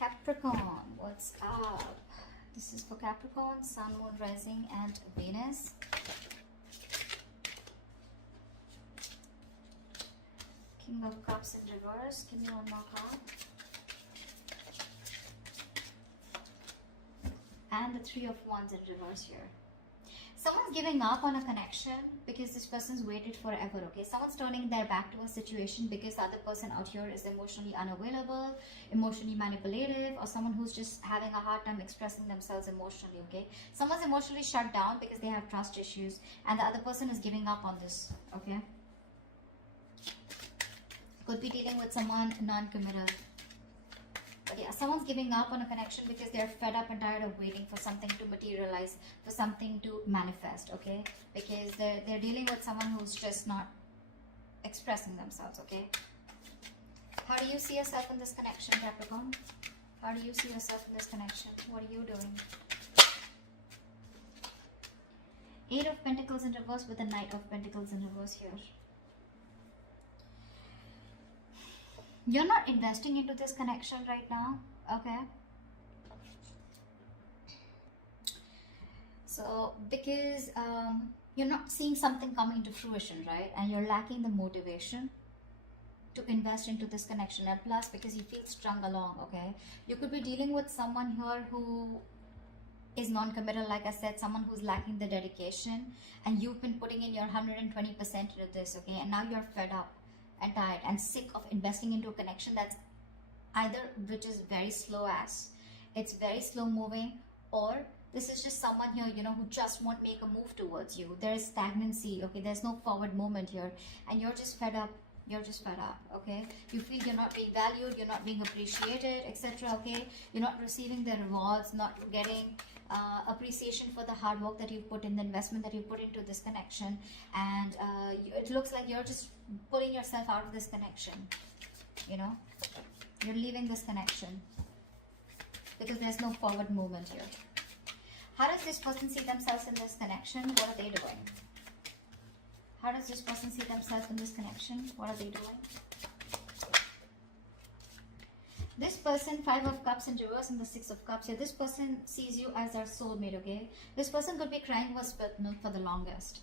Capricorn, what's up? This is for Capricorn, Sun, Moon, Rising, and Venus. King of Cups in reverse. Give me one more card. And the Three of Wands in reverse here. Someone's giving up on a connection because this person's waited forever, okay? Someone's turning their back to a situation because the other person out here is emotionally unavailable, emotionally manipulative, or someone who's just having a hard time expressing themselves emotionally, okay? Someone's emotionally shut down because they have trust issues, and the other person is giving up on this, okay? Could be dealing with someone non-committal. But yeah, someone's giving up on a connection because they're fed up and tired of waiting for something to materialize, for something to manifest, okay? Because they're dealing with someone who's just not expressing themselves, okay? How do you see yourself in this connection, Capricorn? How do you see yourself in this connection? What are you doing? Eight of Pentacles in reverse with the Knight of Pentacles in reverse here. You're not investing into this connection right now, okay? So, because you're not seeing something coming to fruition, right? And you're lacking the motivation to invest into this connection. And plus, because you feel strung along, okay? You could be dealing with someone here who is non-committal, like I said, someone who's lacking the dedication. And you've been putting in your 120% into this, okay? And now you're fed up and tired and sick of investing into a connection that's either which is very slow it's very slow moving, or this is just someone here, you know, who just won't make a move towards you. There is stagnancy, okay? There's no forward movement here, and you're just fed up. You're just fed up, okay? You feel you're not being valued, you're not being appreciated, etc., okay? You're not receiving the rewards, not getting appreciation for the hard work that you've put in, the investment that you put into this connection, and it looks like you're just pulling yourself out of this connection, you know? You're leaving this connection because there's no forward movement here. How does this person see themselves in this connection? What are they doing? How does this person see themselves in this connection? What are they doing? This person, Five of Cups in reverse and the Six of Cups here. This person sees you as their soulmate, okay? This person could be crying over spilt milk for the longest.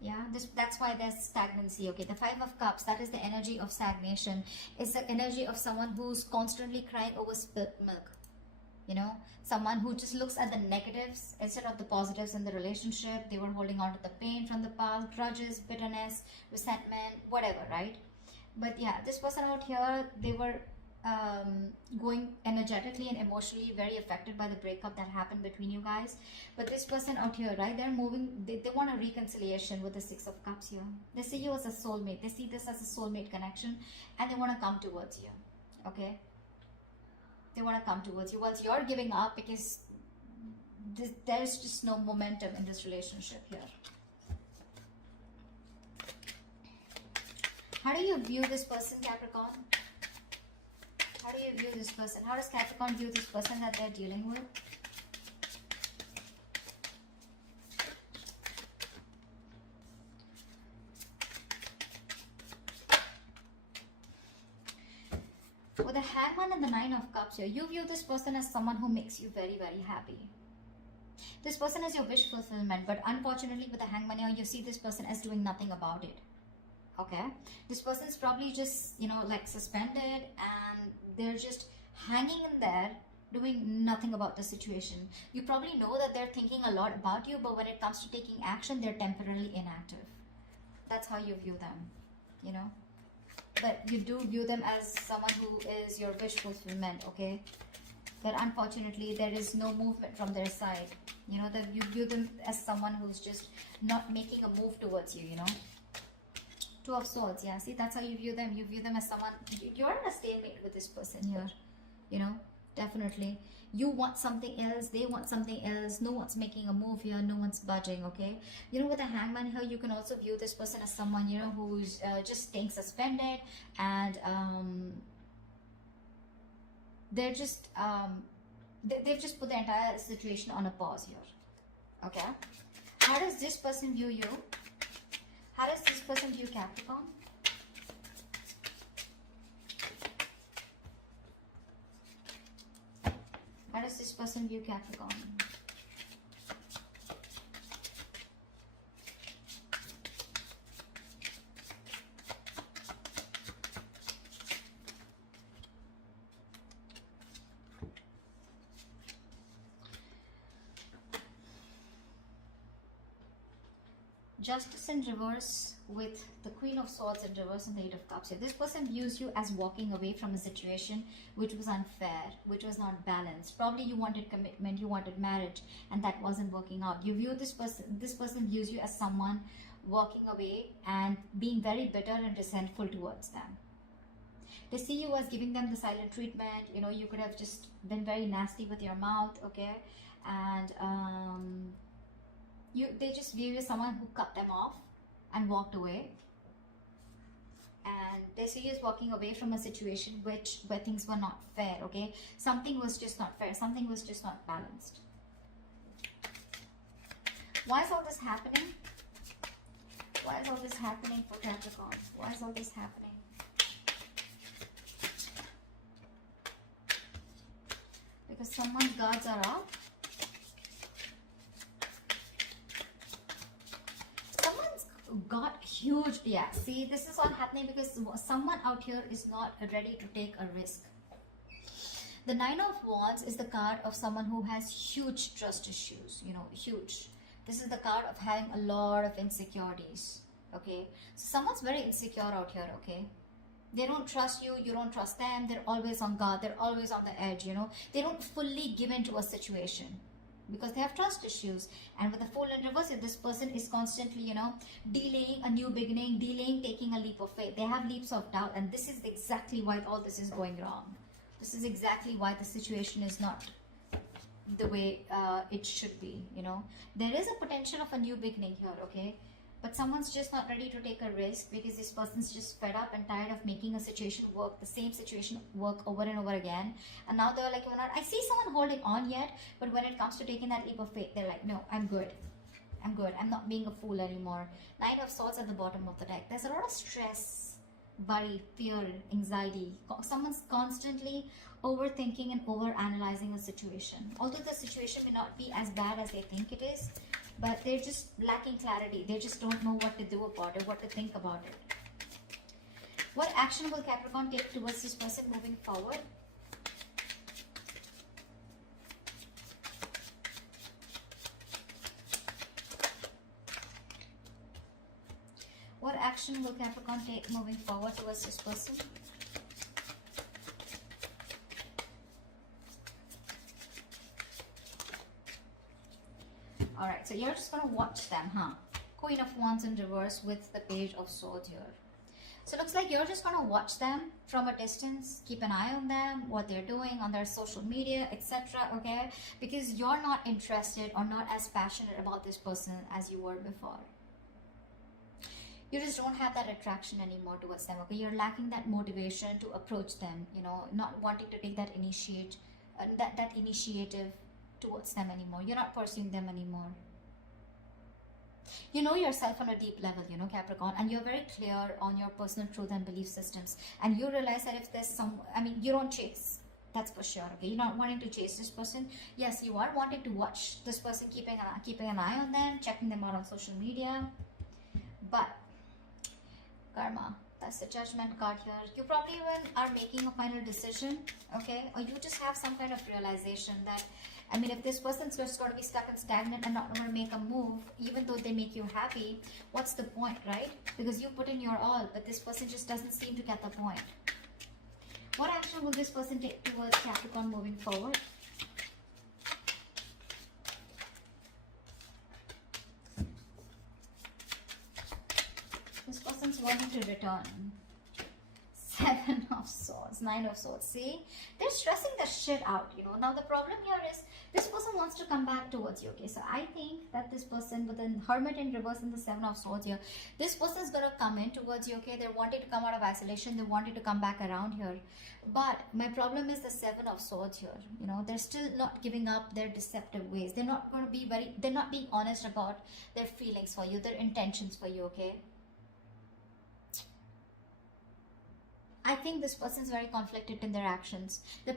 Yeah, that's why there's stagnancy, okay? The Five of Cups, that is the energy of stagnation. It's the energy of someone who's constantly crying over spilt milk. You know, someone who just looks at the negatives instead of the positives in the relationship. They were holding on to the pain from the past, grudges, bitterness, resentment, whatever, right? But yeah, this person out here, they were going energetically and emotionally very affected by the breakup that happened between you guys. But this person out here, right, they're moving, they want a reconciliation with the Six of Cups here. They see you as a soulmate. They see this as a soulmate connection, and they want to come towards you, okay? They want to come towards you once you're giving up, because there's just no momentum in this relationship here. How do you view this person, Capricorn? How do you view this person? How does Capricorn view this person that they're dealing with? With the Hangman and the Nine of Cups here, you view this person as someone who makes you very, very happy. This person is your wish fulfillment, but unfortunately with the Hangman here, you see this person as doing nothing about it. Okay? This person is probably just, you know, like suspended, and they're just hanging in there doing nothing about the situation. You probably know that they're thinking a lot about you, but when it comes to taking action, they're temporarily inactive. That's how you view them, you know? But you do view them as someone who is your wish fulfillment, okay? But unfortunately, there is no movement from their side. You know, that you view them as someone who's just not making a move towards you, you know? Two of Swords, yeah. See, that's how you view them. You view them as someone, you're in a stalemate with this person here, you know? Definitely. You want something else, they want something else. No one's making a move here, no one's budging, okay? You know, with the Hangman here, you can also view this person as someone, you know, who's just staying suspended, and they're just, they've just put the entire situation on a pause here, okay? How does this person view you? How does this person view Capricorn? does this person view Capricorn? Justice in reverse with the Queen of Swords in reverse and the Eight of Cups. So this person views you as walking away from a situation which was unfair, which was not balanced. Probably you wanted commitment, you wanted marriage, and that wasn't working out. You view this person views you as someone walking away and being very bitter and resentful towards them. They see you as giving them the silent treatment. You know, you could have just been very nasty with your mouth, okay? And they just view you as someone who cut them off and walked away. And they see you as walking away from a situation where things were not fair, okay? Something was just not fair. Something was just not balanced. Why is all this happening? Why is all this happening for Capricorn? Why is all this happening? Because someone's guards are up. Got huge, yeah, see, this is all happening because someone out here is not ready to take a risk. The Nine of Wands is the card of someone who has huge trust issues, you know, huge. This is the card of having a lot of insecurities, okay? So someone's very insecure out here, okay? They don't trust you, you don't trust them, they're always on guard, they're always on the edge, you know? They don't fully give in to a situation, because they have trust issues. And with the Fool in reverse, if this person is constantly, you know, delaying a new beginning, delaying taking a leap of faith. They have leaps of doubt, and this is exactly why all this is going wrong. This is exactly why the situation is not the way it should be, you know. There is a potential of a new beginning here, okay? But someone's just not ready to take a risk because this person's just fed up and tired of making a situation work, the same situation work over and over again. And now they're like, I see someone holding on yet, but when it comes to taking that leap of faith, they're like, no, I'm good. I'm good. I'm not being a fool anymore. Nine of Swords at the bottom of the deck. There's a lot of stress, worry, fear, anxiety. Someone's constantly overthinking and overanalyzing a situation. Although the situation may not be as bad as they think it is, but they're just lacking clarity. They just don't know what to do about it, what to think about it. What action will Capricorn take towards this person moving forward? What action will Capricorn take moving forward towards this person? Alright, so you're just going to watch them, huh? Queen of Wands in reverse with the Page of Swords here. So it looks like you're just going to watch them from a distance, keep an eye on them, what they're doing on their social media, etc. Okay? Because you're not interested or not as passionate about this person as you were before. You just don't have that attraction anymore towards them, okay? You're lacking that motivation to approach them, you know, not wanting to take that initiative towards them anymore. You're not pursuing them anymore. You know yourself on a deep level, you know, Capricorn, and you're very clear on your personal truth and belief systems. And you realize that if there's you don't chase. That's for sure, okay? You're not wanting to chase this person. Yes, you are wanting to watch this person, keeping an eye on them, checking them out on social media. But karma, that's the Judgment card here. You probably even are making a final decision, okay? Or you just have some kind of realization that, if this person's just going to be stuck and stagnant and not going to make a move, even though they make you happy, what's the point, right? Because you put in your all, but this person just doesn't seem to get the point. What action will this person take towards Capricorn moving forward? This person's wanting to return. 7 of Swords, 9 of Swords. See, they're stressing the shit out, you know. Now the problem here is this person wants to come back towards you, okay? So I think that this person with the Hermit in reverse and the 7 of Swords here, this person is going to come in towards you, okay? They're wanting to come out of isolation. They wanted to come back around here. But my problem is the 7 of Swords here. You know, they're still not giving up their deceptive ways. They're not going to be they're not being honest about their feelings for you, their intentions for you, okay? I think this person is very conflicted in their actions. They're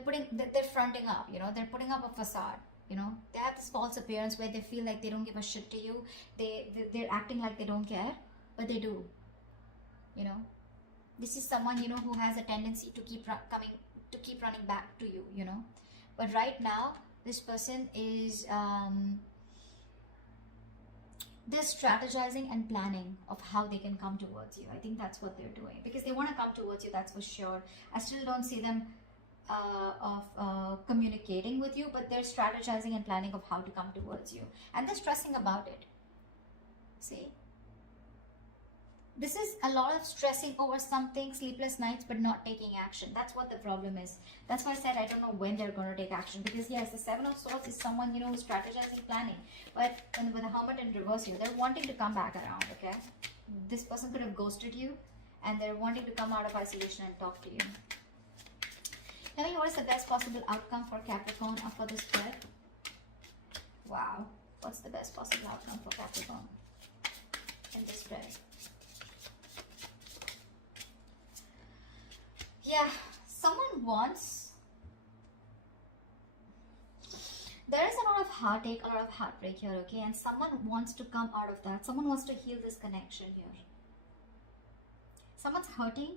fronting up, you know, they're putting up a facade. You know, they have this false appearance where they feel like they don't give a shit to you. They're acting like they don't care, but they do. You know, this is someone, you know, who has a tendency to keep running back to you. You know, but right now this person is they're strategizing and planning of how they can come towards you. I think that's what they're doing, because they want to come towards you, that's for sure. I still don't see them communicating with you, but they're strategizing and planning of how to come towards you, and they're stressing about it. See, this is a lot of stressing over something, sleepless nights, but not taking action. That's what the problem is. That's why I said I don't know when they're going to take action, because yes, the Seven of Swords is someone, you know, who's strategizing, planning, but with the Hermit in reverse here, they're wanting to come back around. Okay, this person could have ghosted you, and they're wanting to come out of isolation and talk to you. Tell me, what is the best possible outcome for Capricorn or for this spread? Wow. What's the best possible outcome for Capricorn in this spread? Yeah, someone wants... There is a lot of heartache, a lot of heartbreak here, okay? And someone wants to come out of that. Someone wants to heal this connection here. Someone's hurting,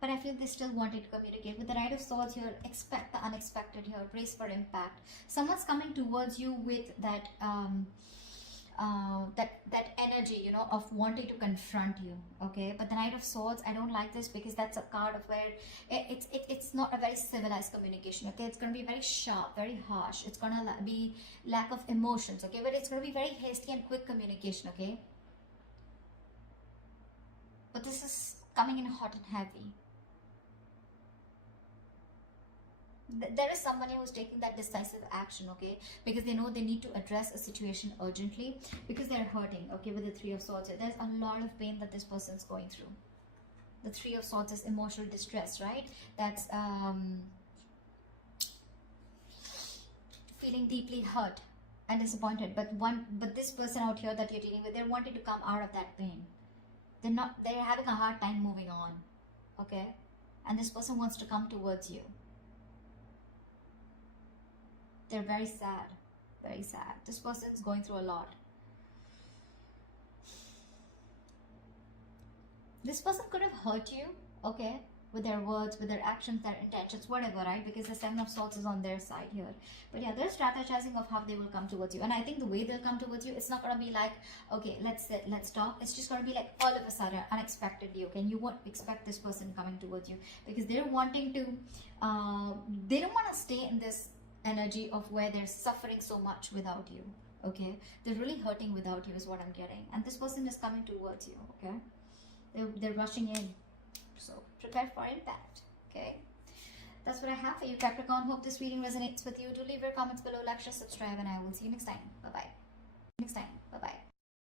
but I feel they still wanted to communicate. With the Knight of Swords here, expect the unexpected here, brace for impact. Someone's coming towards you with that that energy, you know, of wanting to confront you, okay? But the Knight of Swords, I don't like this, because that's a card of where it's not a very civilized communication, okay? It's going to be very sharp, very harsh. It's going to be lack of emotions, okay? But it's going to be very hasty and quick communication, okay? But this is coming in hot and heavy. There is someone who's taking that decisive action, okay, because they know they need to address a situation urgently, because they're hurting, okay, with the Three of Swords. There's a lot of pain that this person's going through. The Three of Swords is emotional distress, right? That's feeling deeply hurt and disappointed. But this person out here that you're dealing with, they're wanting to come out of that pain. They're having a hard time moving on, okay? And this person wants to come towards you. They're very sad, very sad. This person's going through a lot. This person could have hurt you, okay, with their words, with their actions, their intentions, whatever, right? Because the Seven of Swords is on their side here. But yeah, they're strategizing of how they will come towards you. And I think the way they'll come towards you, it's not going to be like, okay, let's sit, let's talk. It's just going to be like all of a sudden, unexpectedly, okay? And you won't expect this person coming towards you, because they're wanting to, they don't want to stay in this energy of where they're suffering so much without you, okay? They're really hurting without you is what I'm getting. And this person is coming towards you, okay? They're rushing in. So prepare for impact, okay? That's what I have for you, Capricorn. Hope this reading resonates with you. Do leave your comments below, like, share, subscribe, and I will see you next time. Bye-bye.